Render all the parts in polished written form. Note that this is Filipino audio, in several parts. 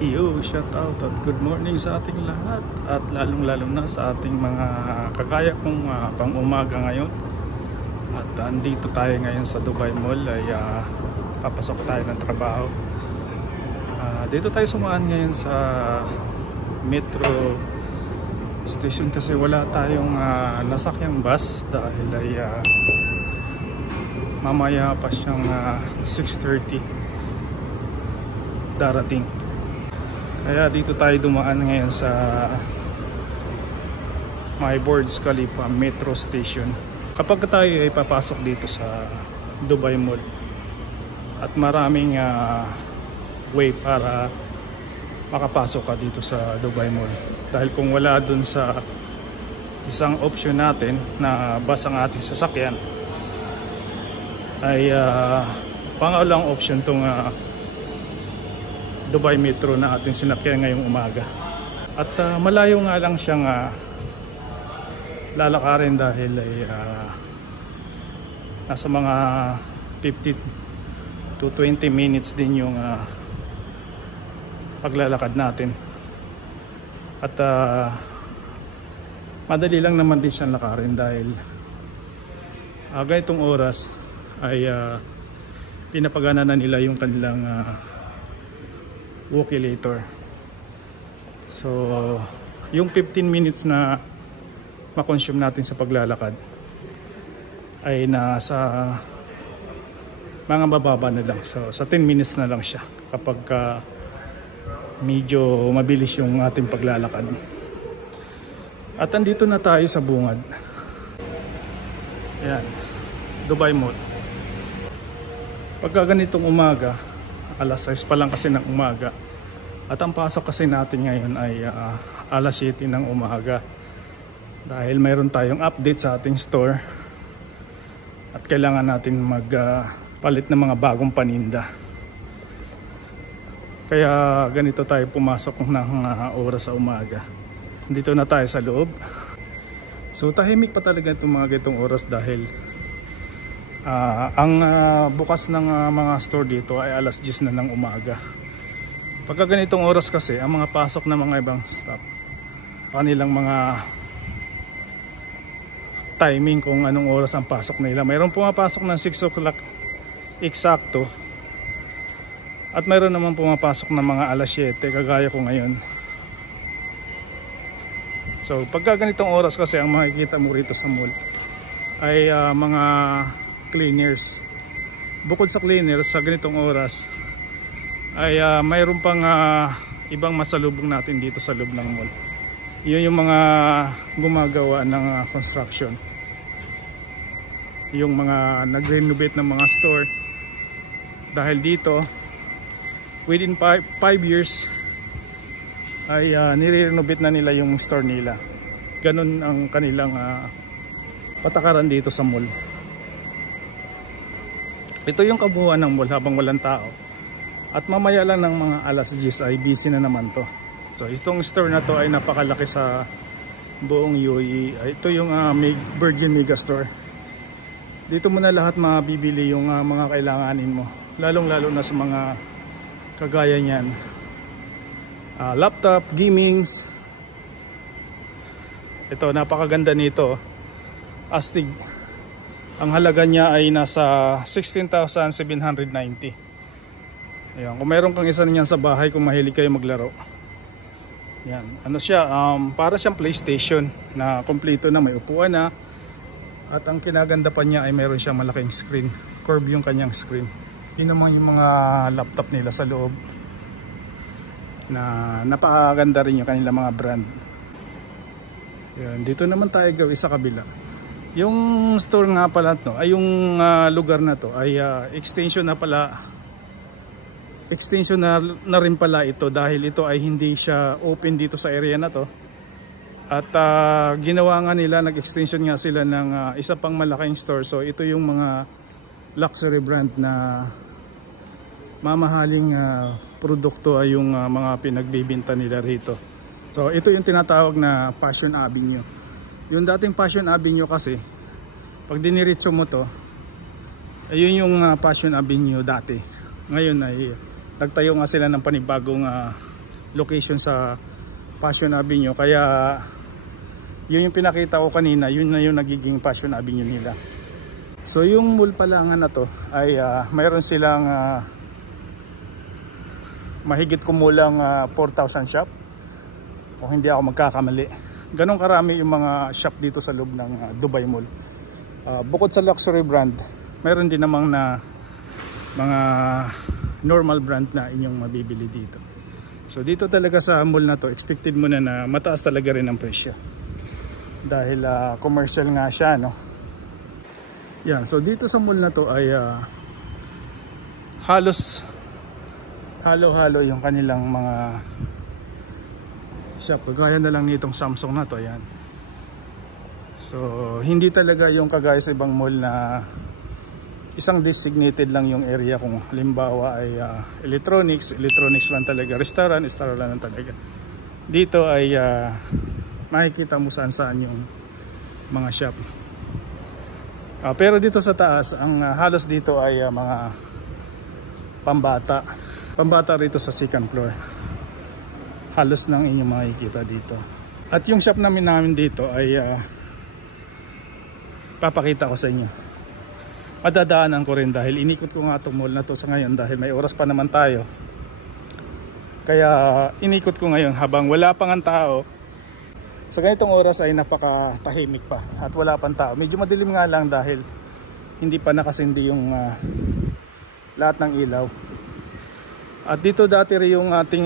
Shout out at good morning sa ating lahat at lalong-lalo na sa ating mga kagaya kong pang umaga ngayon. At andito tayo ngayon sa Dubai Mall ay papasok tayo ng trabaho. Dito tayo sumaan ngayon sa metro station kasi wala tayong nasakyang bus dahil ay mamaya pa siyang 6:30 darating. Kaya dito tayo dumaan ngayon sa My Burj Khalifa Metro Station. Kapag tayo ay papasok dito sa Dubai Mall at maraming way para makapasok ka dito sa Dubai Mall. Dahil kung wala dun sa isang option natin na bus ang ating sasakyan, ay pangalawang option tong Dubai Metro na ating sinakyan ngayong umaga. At malayo nga lang siyang lalakarin dahil ay nasa mga 15 to 20 minutes din yung paglalakad natin. At madali lang naman din siyang lakarin dahil ganitong oras ay pinapagana na nila yung kanilang walkie-lator. So yung 15 minutes na makonsume natin sa paglalakad ay nasa mga mababa na lang. So sa 10 minutes na lang siya kapag medyo mabilis yung ating paglalakad. At andito na tayo sa bungad. Ayan, Dubai Mall. Pagka ganitong umaga, alas 6 pa lang kasi ng umaga. At ang pasok kasi natin ngayon ay alas 7 ng umaga. Dahil mayroon tayong update sa ating store. At kailangan natin magpalit ng mga bagong paninda. Kaya ganito tayo pumasok ng oras sa umaga. Dito na tayo sa loob. So tahimik pa talaga itong mga ganitong oras dahil ang bukas ng mga store dito ay alas 10 na ng umaga. Pagka ganitong oras kasi, ang mga pasok ng mga ibang staff, kanilang mga timing kung anong oras ang pasok nila. Mayroon pumapasok ng 6 o'clock eksakto. At mayroon naman pumapasok ng mga alas 7 kagaya ko ngayon. So pagka ganitong oras kasi, ang makikita mo rito sa mall ay mga cleaners. Bukod sa cleaners, sa ganitong oras ay mayroon pang ibang masalubong natin dito sa loob ng mall. Yun yung mga gumagawa ng construction, yung mga nag-renovate ng mga store. Dahil dito within 5 years ay nire-renovate na nila yung store nila. Ganun ang kanilang patakaran dito sa mall. Ito yung kabuuan ng mall habang walang tao. At mamaya lang ng mga alas 10 ay busy na naman to. So itong store na to ay napakalaki sa buong UAE. Ito yung Virgin Megastore. Dito mo na lahat mabibili yung mga kailanganin mo. Lalong-lalo na sa mga kagaya niyan. Laptop, gamings. Ito, napakaganda nito. Astig. Ang halaga niya ay nasa 16,790. Ayan, kung mayroon kang isa niyan sa bahay, kung mahilig kayo maglaro. Yan, ano siya, para siyang PlayStation na kompleto na, may upuan na. At ang kinaganda pa niya ay mayroon siyang malaking screen. Curve yung kanyang screen. Yun naman yung mga laptop nila sa loob. Na napakaganda rin yung kanilang mga brand. Yan, dito naman tayo gawin sa kabila. Yung store nga pala to, ay yung lugar na to ay extension na pala. Extension na rin pala ito dahil ito ay hindi siya open dito sa area na to. At ginawa nga nila, nag-extension nga sila ng isa pang malaking store. So ito yung mga luxury brand na mamahaling produkto ay yung mga pinagbibinta nila rito. So ito yung tinatawag na Passion Avenue. Yung dating Passion Avenue kasi, pag diniritso mo to, ayun yung Passion Avenue dati. Ngayon ay nagtayo nga sila ng panibagong location sa Passion Avenue, kaya yun yung pinakita ko kanina, yun na yung nagiging Passion Avenue nila. So yung mall Palangan na to ay mayroon silang mahigit kumulang 4,000 shop kung hindi ako magkakamali. Ganong karami yung mga shop dito sa loob ng Dubai Mall. Bukod sa luxury brand, mayroon din namang na mga normal brand na inyong mabibili dito. So dito talaga sa mall na to, expected mo na mataas talaga rin ang presyo. Dahil commercial nga siya, no? Yan, so dito sa mall na to ay halos halo-halo yung kanilang mga shop. Kagaya na lang nitong Samsung na to, ayan. So hindi talaga yung kagaya sa ibang mall na isang designated lang yung area. Kung halimbawa ay electronics lang talaga, restaurant lang talaga. Dito ay makikita mo saan yung mga shop. Pero dito sa taas, ang halos dito ay mga pambata rito sa second floor. Halos nang inyong makikita dito. At yung shop namin dito ay papakita ko sa inyo. Madadaanan ko rin dahil inikot ko nga itong mall na to sa ngayon dahil may oras pa naman tayo. Kaya inikot ko ngayon habang wala pang ang tao. Sa ganitong oras ay napakatahimik pa at wala pang tao. Medyo madilim nga lang dahil hindi pa nakasindi yung lahat ng ilaw. At dito dati rin yung ating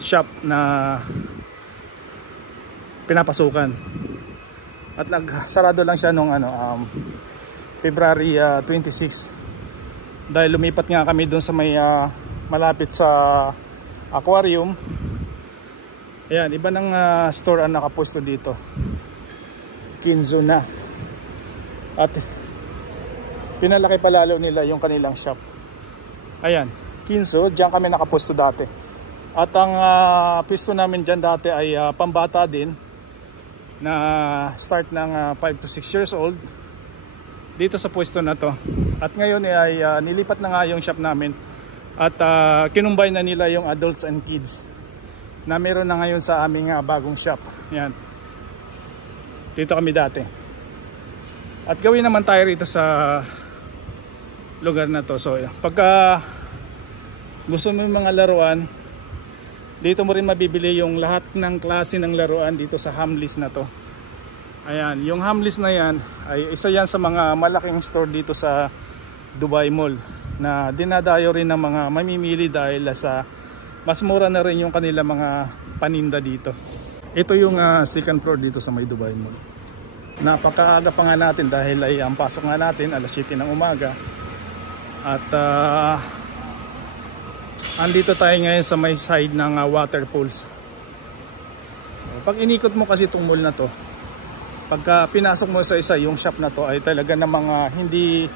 shop na pinapasukan. At nagsarado lang siya nung February 26. Dahil lumipat nga kami doon sa may malapit sa aquarium. Ayan, iba ng store ang nakapusto dito. Kinzo na. At pinalaki pa lalo nila yung kanilang shop. Ayan, Kinzo, diyan kami nakapusto dati. At ang pisto namin dyan dati ay pambata din, na start ng 5 to 6 years old dito sa pwesto na to. At ngayon ay nilipat na nga yung shop namin at kinumbay na nila yung adults and kids na meron na ngayon sa aming bagong shop. Yan, dito kami dati. At gawin naman tayo rito sa lugar na to. So pagka gusto mo yung mga laruan, dito mo rin mabibili yung lahat ng klase ng laruan dito sa Hamleys na to. Ayan, yung Hamleys na yan ay isa yan sa mga malaking store dito sa Dubai Mall na dinadayo rin ng mga mamimili dahil sa mas mura na rin yung kanila mga paninda dito. Ito yung second floor dito sa may Dubai Mall. Napakaaga pa nga natin dahil ay ang pasok nga natin alas 7 ng umaga. At andito tayo ngayon sa may side ng water pools. Pag inikot mo kasi itong mall na to, pagka pinasok mo sa isa yung shop na to ay talaga namang hindi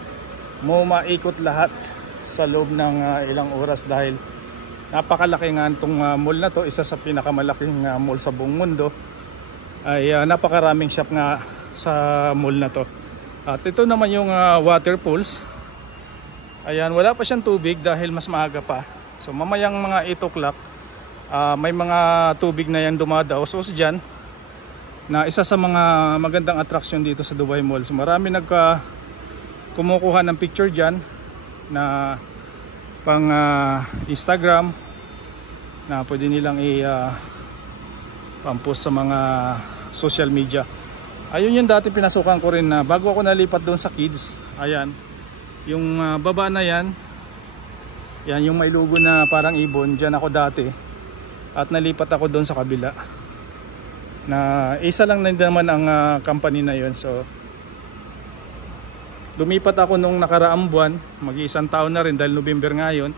mo maikot lahat sa loob ng ilang oras dahil napakalaki nga itong mall na to. Isa sa pinakamalaking mall sa buong mundo. Ay napakaraming shop nga sa mall na to. At ito naman yung water pools. Ayan, wala pa siyang tubig dahil mas maaga pa. So mamayang mga 8 o'clock, may mga tubig na yan dumadaos dyan, na isa sa mga magandang attraction dito sa Dubai Mall. So marami kumukuha ng picture dyan na pang Instagram na pwede nilang pampost sa mga social media. Ayun yung dati pinasukan ko rin na bago ako nalipat doon sa kids. Ayan, yung baba na yan. Yan yung may logo na parang ibon, dyan ako dati. At nalipat ako doon sa kabila. Na isa lang na naman ang company na yon. So lumipat ako nung nakaraang buwan, mag-iisang taon na rin dahil November ngayon.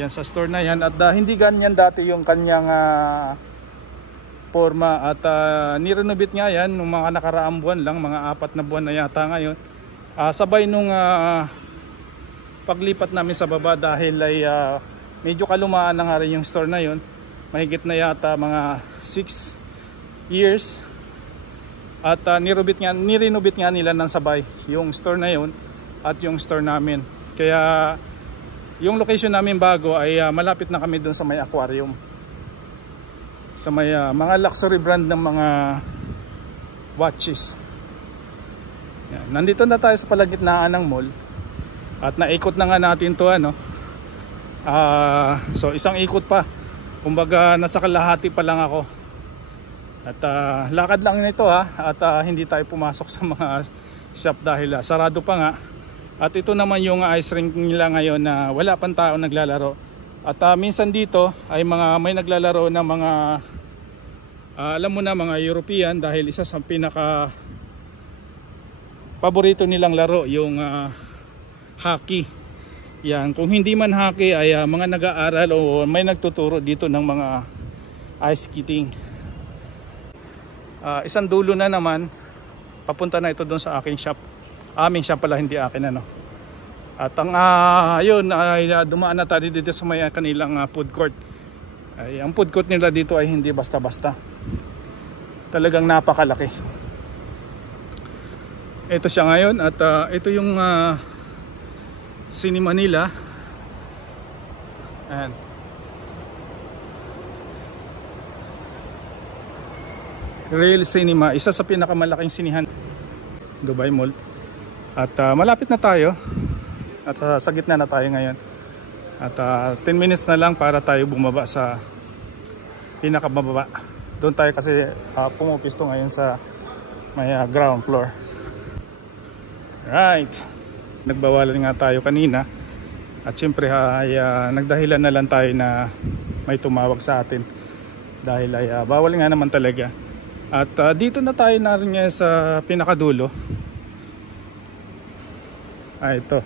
Yan sa store na yan. At hindi ganyan dati yung kanyang forma. At nirenovate nga yan nung mga nakaraang buwan lang, mga 4 na buwan na yata ngayon. Sabay nung paglipat namin sa baba dahil ay medyo kalumaan na nga rin yung store na yun. Mahigit na yata mga 6 years. At nirenovate nga nila ng sabay yung store na yun at yung store namin. Kaya Yung location namin bago ay malapit na kami doon sa may aquarium. Sa may mga luxury brand ng mga watches. Yan. Nandito na tayo sa palagitnaan ng mall. At naikot na nga natin to ano. So isang ikot pa. Kumbaga nasa kalahati pa lang ako. At lakad lang nito at hindi tayo pumasok sa mga shop dahil sarado pa nga. At ito naman yung ice rink nila ngayon na wala pang tao naglalaro. At minsan dito ay may naglalaro ng mga alam mo na, mga European, dahil isa sa pinaka paborito nilang laro yung hockey. Yan, kung hindi man hockey ay mga nag-aaral o may nagtuturo dito ng mga ice skating. Isang dulo na naman, papunta na ito doon sa aking shop. Aming shop pala, hindi akin ano. At ang ayun ay dumaan na tayo dito sa may kanilang food court. Ay, ang food court nila dito ay hindi basta-basta. Talagang napakalaki. Ito siya ngayon at ito yung cinema nila. Ayan. Real Cinema, isa sa pinakamalaking sinihan Dubai Mall. At malapit na tayo. At sa gitna na tayo ngayon. At 10 minutes na lang para tayo bumaba sa pinakamababa. Doon tayo kasi pumupisto ngayon sa may ground floor. Right. Nagbawalan nga tayo kanina. At syempre nagdahilan na lang tayo na may tumawag sa atin. Dahil ay bawal nga naman talaga. At dito na tayo narin ngayon sa pinakadulo. Ito.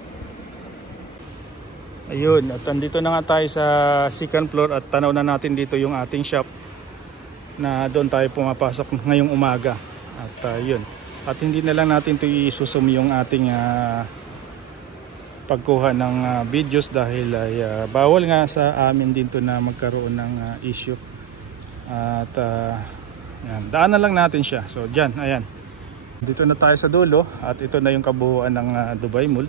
Ayun, at andito na nga tayo sa second floor at tanaw na natin dito yung ating shop na doon tayo pumapasok ngayong umaga. At yun. At hindi na lang natin ito isusum yung ating pagkuha ng videos dahil ay bawal nga sa amin dito na magkaroon ng issue. At yan, daanan lang natin siya. So dyan, ayan. Dito na tayo sa dulo at ito na yung kabuuan ng Dubai Mall.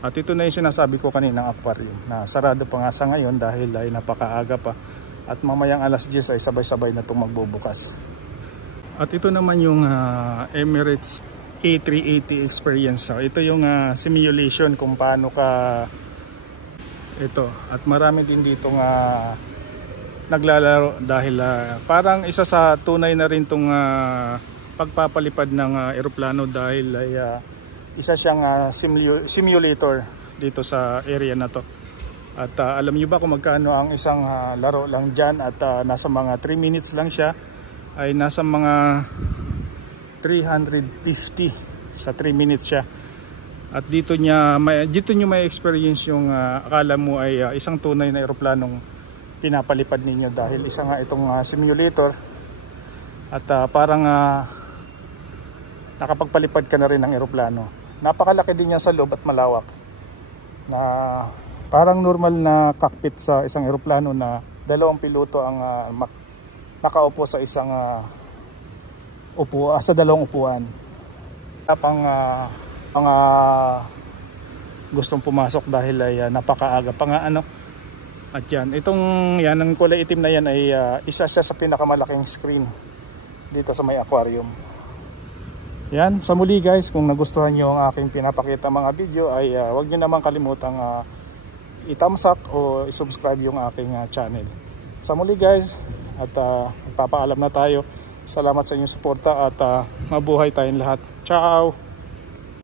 At ito na yung sinasabi ko kaninang aquarium na sarado pa nga sa ngayon dahil ay napakaaga pa. At mamayang alas 10 ay sabay-sabay na itong magbubukas. At ito naman yung Emirates A380 experience. So, ito yung simulation kung paano ka ito. At marami din dito naglalaro dahil parang isa sa tunay na rin itong pagpapalipad ng eroplano dahil ay isa siyang simulator dito sa area na to. At alam niyo ba kung magkano ang isang laro lang dyan at nasa mga 3 minutes lang siya ay nasa mga 350 sa 3 minutes siya. At dito nyo may experience yung akala mo ay isang tunay na eroplanong pinapalipad ninyo dahil isa nga itong simulator at parang nakapagpalipad ka na rin ng eroplano. Napakalaki din yan sa loob at malawak na parang normal na cockpit sa isang eroplano na dalawang piloto ang nakaupo sa isang sa dalawang upuan. Pang gustong pumasok dahil ay napakaaga pa nga ano. At yan, yan ang kulay itim na yan ay isa siya sa pinakamalaking screen dito sa may aquarium. Yan, sa muli guys, kung nagustuhan nyo ang aking pinapakita mga video ay huwag nyo naman kalimutang i-thumbs up o i-subscribe yung aking channel. Sa muli guys, at magpapaalam na tayo. Salamat sa inyong suporta at mabuhay tayong lahat. Ciao!